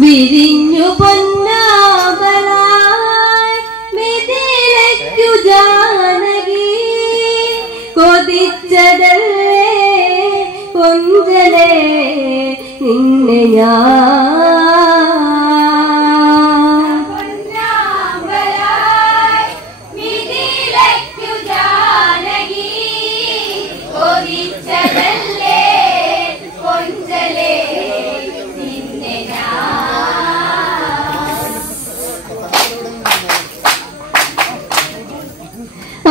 വിരിഞ്ഞു പൊന്നാമ്പലായി മിഥിലയ്ക്കു ജാനകി കൊതിച്ചതല്ലേ കൊഞ്ചലേ നിന്നെ ഞാൻ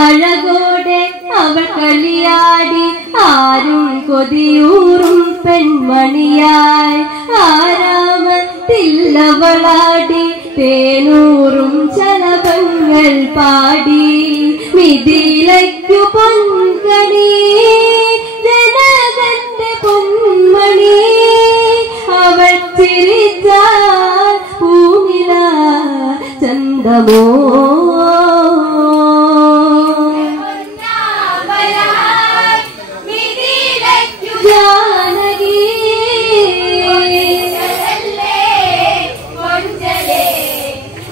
അഴകോടെ അവൾ കളിയാടി ആരും കൊതിയൂറും പെൺമണിയായി ആരാമത്തില്ലവളാടി തേനൂറും ചലപങ്ങൾ പാടി മിഥിലയ്ക്കു പൊൻകണി ജനകന്റെ പൊന്മണി അവൾ ചിരിച്ചാൽ പൂനില ചന്തമോ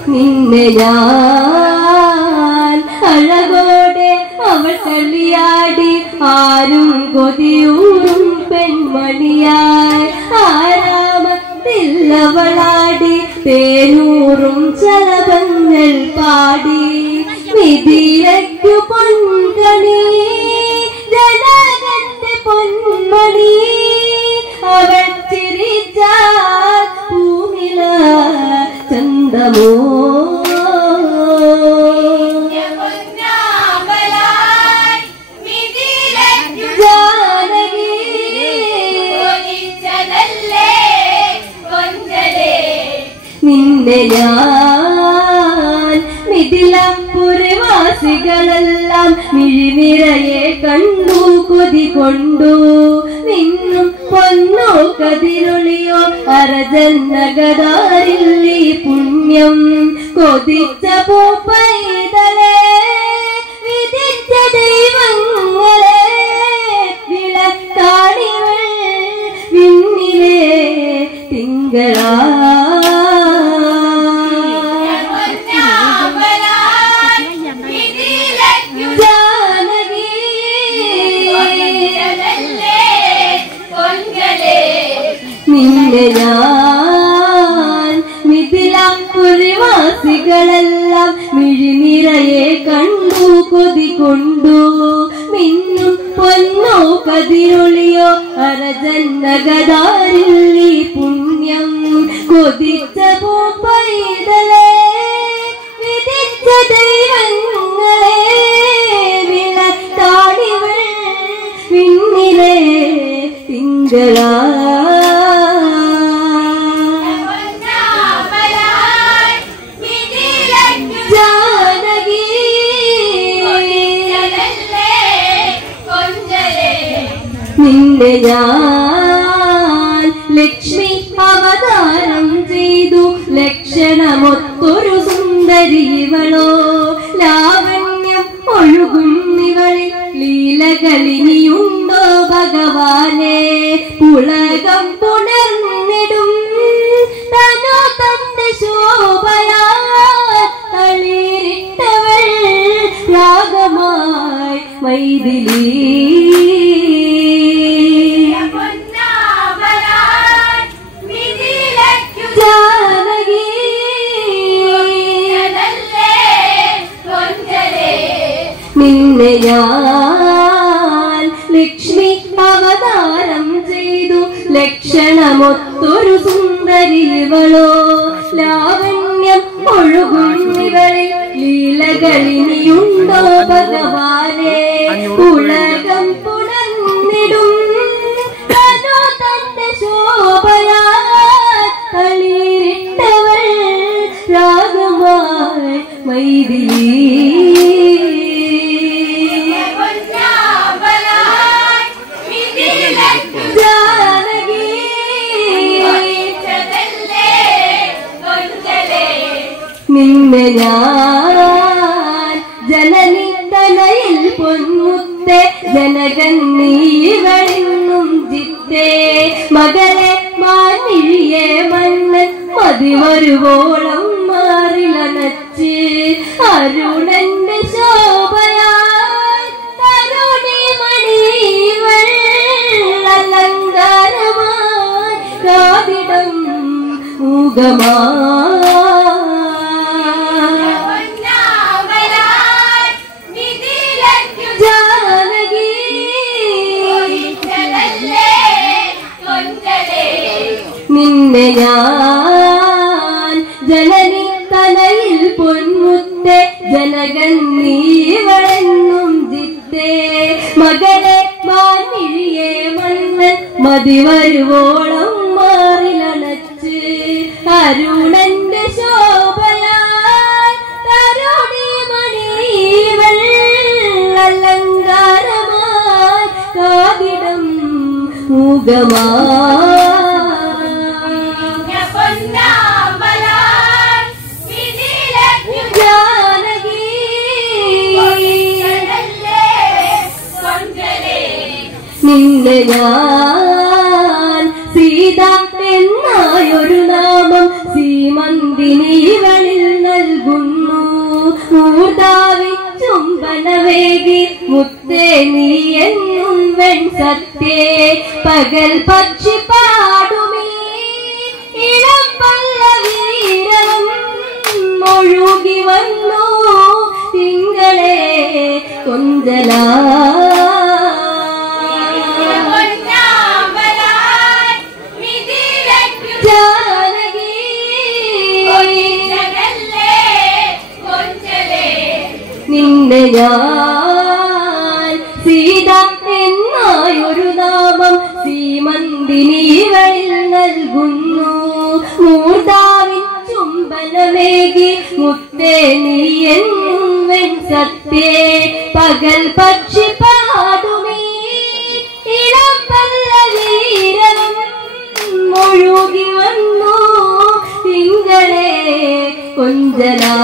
നിന്നെ ഞാൻ അഴകോടെ അവൾ കളിയാടി ആരും കൊതിയൂറും പെൺമണിയായി ആരാമത്തില്ലവളാടി തേനൂറും ചലപങ്ങൾ പാടി മിഥിലയ്ക്കു പൊൻകണി ജനകന്റെ പൊന്മണി അവൾ ചിരിച്ചാൽ പൂനില ചന്തമോ നിന്നെ ഞാൻ മിഥിലപുരവാസികളെല്ലാം മിഴിനിറയെ കണ്ടു കൊതി കൊണ്ടു മിന്നും പൊന്നോ കതിരൊളിയോ അരജന്നഗതാരിൽ ഈ പുണ്യം കൊതിച്ച പൂപ്പൈതലേ വിധിച്ച ദൈവങ്ങളെ വിളക്കാണികൾ വിണ്ണിലെ തിങ്കളാ നിന്നെ ഞാൻ മിഥിലപുരവാസികളെല്ലാം മിഴിനിറയെ കണ്ടു കൊതി കൊണ്ടു മിന്നും പൊന്നോ കതിരൊളിയോ അരജന്നഗതാരിൽ ഈ പുണ്യം കൊതിച്ച പൂപ്പൈതലേ വിധിച്ച ദൈവങ്ങളെ വിളക്കാണിവൾ വിണ്ണിലെ തിങ്കളാ നിന്നെ ഞാൻ ലക്ഷ്മി അവതാരം ചെയ്തു ലക്ഷണമൊത്തൊരു സുന്ദരിവളോ ലാവണ്യം ഒഴുകും ഇവളിൽ ലീലകളിനിയുണ്ടോ ഭഗവാനെ പുളകം പുണർന്നിടും തനോ തന്റെ ശോഭയാൽ തളിരിട്ടവൾ രാഗമായി മൈഥിലി നിന്നെ ഞാൻ ലക്ഷ്മി അവതാരം ചെയ്തു ലക്ഷണമൊത്തൊരു സുന്ദരിവളോ ലാവണ്യം ഒഴുകും ഇവളിൽ ലീലകളിനിയുണ്ടോ ഭഗവാനെ ഉലകം പുണർന്നിടും തനോ തന്റെ ശോഭയാൽ തളിരിട്ടവൾ രാഗമായി മൈഥിലി നിന്നെ ഞാൻ ജനനി തനയിൽ പൊന്മുത്ത പൊന്മുത്തേ ജനകൻ നീവളിന്നും ജിത്തേ മകളെ മാനിഴിയെ മന്നൻ മതി വരുവോളം മാറിലണച്ച് അരുണന്റെ ശോഭയായി തരുണിമണിവൾ അലങ്കാരമായി കാവിടം മൂകമായി നിന്നെ ഞാൻ ജനനി തലയിൽ പൊന്മുത്തേ ജനകൻ നീവളെന്നും ജിത്തേ മകളെ മാനിഴിയെ മന്നൻ മതി വരുവോളം മാറിലണച്ച് അരുണന്റെ ശോഭയായി തരുണിമണിവൾ അലങ്കാരമായി കാവിടം മൂകമായി നിന്നെ ഞാൻ സീത എന്നായൊരു നാമം സീമന്തിനിവളിൽ നൽകുന്നു മൂർധാവി ചുംബനവേഗി മുത്തേ നീ എന്നും വെൺ സത്യേ പകൽ പക്ഷി പാടുമീ ഇളം പല്ലവീരം ഒഴുകി വന്നു തിങ്കളെ കൊഞ്ചലാ നിന്നെ ഞാൻ സീത എന്നായൊരു നാമം സീമന്തിനിവളിൽ നൽകുന്നു മൂർധാവിൻ ചുംബനമേകി മുത്തേ നീ എന്നും വെൺ സത്യേ പകൽ പക്ഷി പാടുമീ ഇളം പല്ലവീരം ഒഴുകി വന്നു തിങ്കളെ കൊഞ്ചലാ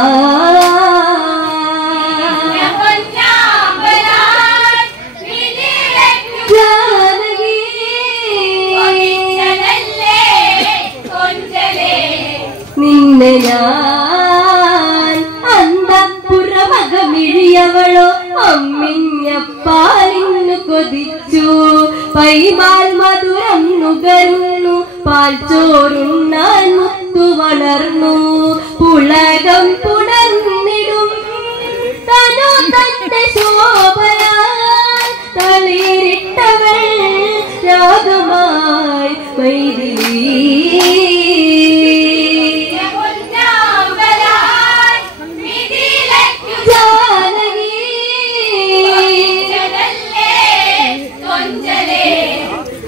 നിന്നെ ഞാൻ അന്തഃപുരമകമിഴിയവളോ അമ്മിഞ്ഞപ്പാലിന്നു കൊതിച്ചു പൈമാൽ മധുരം നുകരുന്നു പാൽ ചോറുണ്ണാൻ മുത്തു വളർന്നു പുളകം പുണർന്നിടും തനു തന്റെ ശോഭയാൽ തളിരിട്ടവൾ രാഗമായി വൈദിലി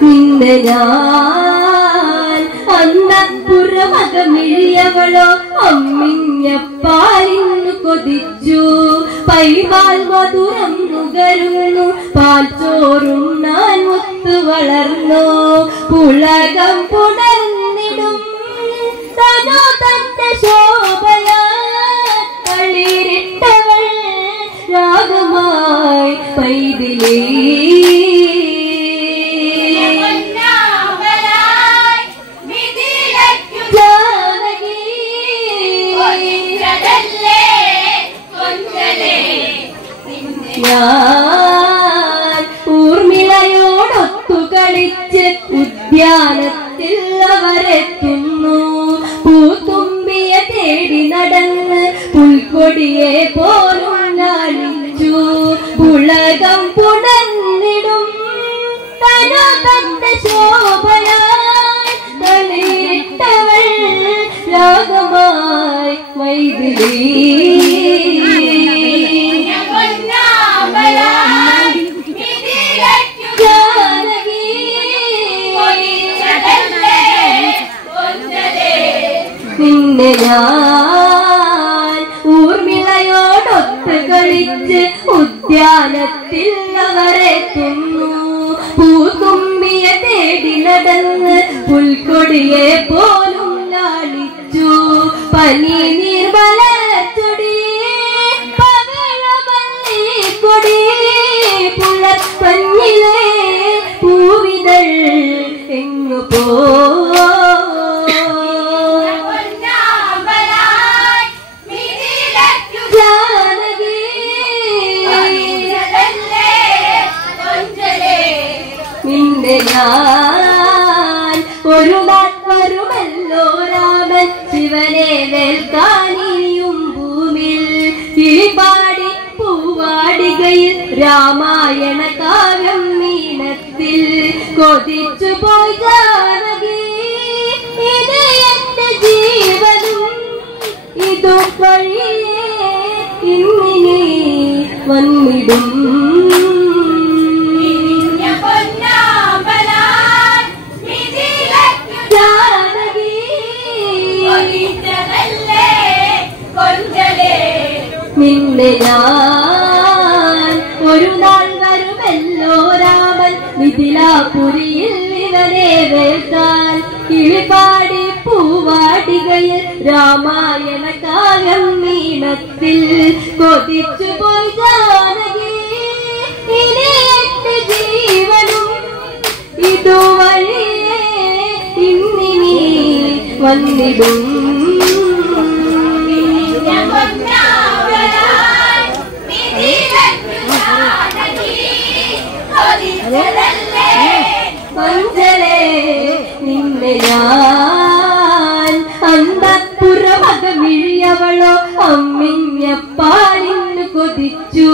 നിന്നെ ഞാൻ അന്തഃപുരമകമിഴിയവളോ അമ്മിഞ്ഞപ്പാലിന്നു കൊതിച്ചു പൈമാൽ മധുരം നുകരുന്നു പാൽ ചോറുണ്ണാൻ മുത്തു വളർന്നു പുളകം പുണർന്നിടും തനു തന്റെ ശോഭയാൽ തളിരിട്ടവൾ രാഗമായി പൈതിലേ ഞാൻ ഊർമിളയോടൊത്തു കളിച്ച് ഉദ്യാനത്തിൽ അവരെത്തുന്നു പൂത്തുമ്പിയ തേടി നടന്ന് പുൽക്കൊടിയെ പോലും ലാളിച്ചു പുളകം പുണർന്നിടും തനു തന്റെ ശോഭയായി തളിരിട്ടവൾ രാഗമായി വൈദിലി നിന്നെ ഞാൻ ഊർമിളയോടൊത്ത് കളിച്ച് ഉദ്യാനത്തിൽ അവരെത്തുന്നു പൂത്തുമ്പിയ തേടി നടന്ന് പുൽക്കൊടിയെ പോലും ലാളിച്ചു പനി നിർമ്മലച്ചൊടി പവിഴമല്ലിക്കൊടി പുള്ള പഞ്ഞിലെ പൂവിതൾ എങ്ങു പോ നിന്റെ ഞാൻ ഒരു നാൾ വരുമല്ലോ രാമൻ ശിവനെ വേൽക്കാനിയും ഭൂമിൽ കിളിപാടി പൂവാടികയിൽ രാമായണ കാവ്യം മീനത്തിൽ കൊതിച്ചു പോയി ജാനകി ഇത് എന്റെ ജീവനും ഇതു വഴിയേ ഇന്നിനി വന്നിടും നിന്നെ ഞാൻ ഒരു നാൾ വരുമല്ലോ രാമൻ മിഥിലാപുരിയിൽ ഇവനെ വേൽക്കാൻ കിളിപാടി പൂവാടികയിൽ രാമായണ കാവ്യം മീനത്തിൽ കൊതിച്ചു പോയി ജാനകി ഇനി എന്റെ ജീവനും ഇതുവഴിയേ ഇന്നിനി വന്നിടും നിന്നെ ഞാൻ അന്തപ്പുറമകമിഴിയവളോ അമ്മിഞ്ഞപ്പാലിന് കൊതിച്ചു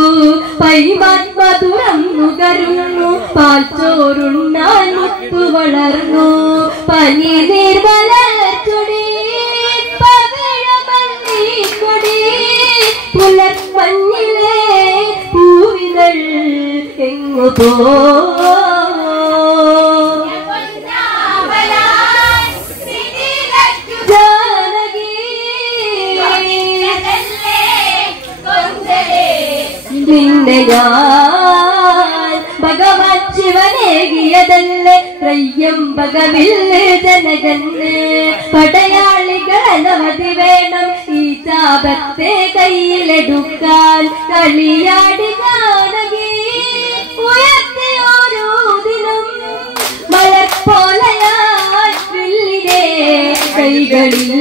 പൈമാത്മധുരം നുകരുന്നു പാൽച്ചോറുണ്ണാൻ മുത്തു വളർന്നു പനി നീർവലച്ചൊടി പവിഴമല്ലിക്കൊടി പുലർമഞ്ഞിലെ പൂവിതൾ എങ്ങു പോ നിന്നെ ഞാൻ ഭഗവാൻ ശിവനേകിയതല്ലേ ത്രയ്യംബകമില്ലേ ജനകന് പടയാളികൾ അനവധി വേണം ഈ ചാപത്തെ കയ്യിലെടുക്കാൻ കളിയാടി ജാനകി ഉയർത്തി ഓരോ ദിനം മലർപ്പോലയായി വില്ലിനെ കൈകളിൽ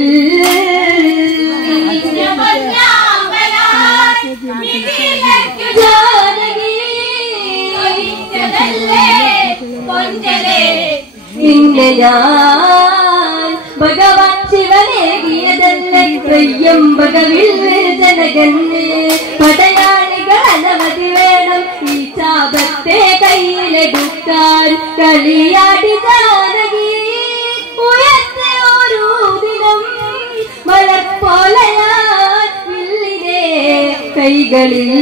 നിന്നെ ഞാൻ ഭഗവാൻ ശിവനേകിയതല്ലേ ത്രയ്യംബകമില്ലേ ജനകന് പടയാളികൾ അനവധി വേണം ഈ ചാപത്തെ കയ്യിലെടുക്കാൻ കളിയാടി ജാനകി ഉയർത്തി ഓരോ ദിനം മലർപ്പോലയാൻ വില്ലിനെ കൈകളിൽ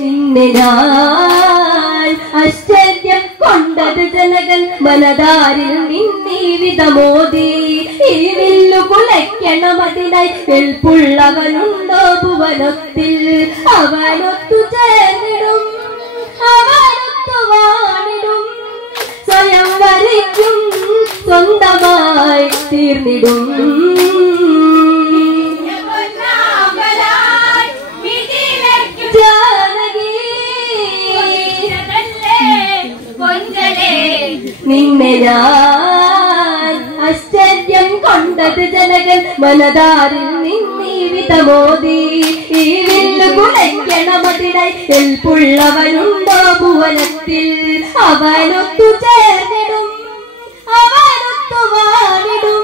നിന്നെ ഞാൻ ആശ്ചര്യം കൊണ്ടത് ജനകൻ മനതാരിൽ നിന്നീ വിധമോദി ഈ വില്ലു കുലയ്ക്കണമതിനായി വെൽപ്പുള്ളവനുണ്ടോ ഭുവനത്തിൽ അവനൊത്തു ചേർന്നിടും അവനൊത്തു വാണിടും സ്വയം വരയ്ക്കും സ്വന്തമായി തീർന്നിടും നിന്നെ ഞാൻ ആശ്ചര്യം കൊണ്ടത് ജനകൻ മനതാരിൽ നിന്നീ വിധമോദി ഈ വില്ലു കുലയ്ക്കണമതിനായി വെൽപ്പുള്ളവനുണ്ടോ ഭുവനത്തിൽ അവനൊത്തു ചേർന്നിടും അവനൊത്തു വാണിടും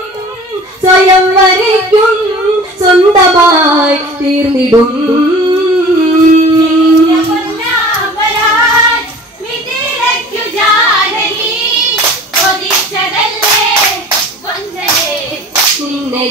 സ്വയം വരയ്ക്കും സ്വന്തമായി തീർന്നിടും നിന്നെ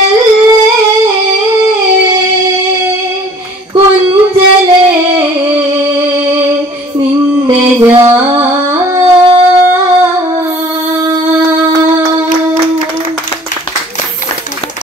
കൊതിച്ചതല്ലേ നിന്നെ ഞാൻ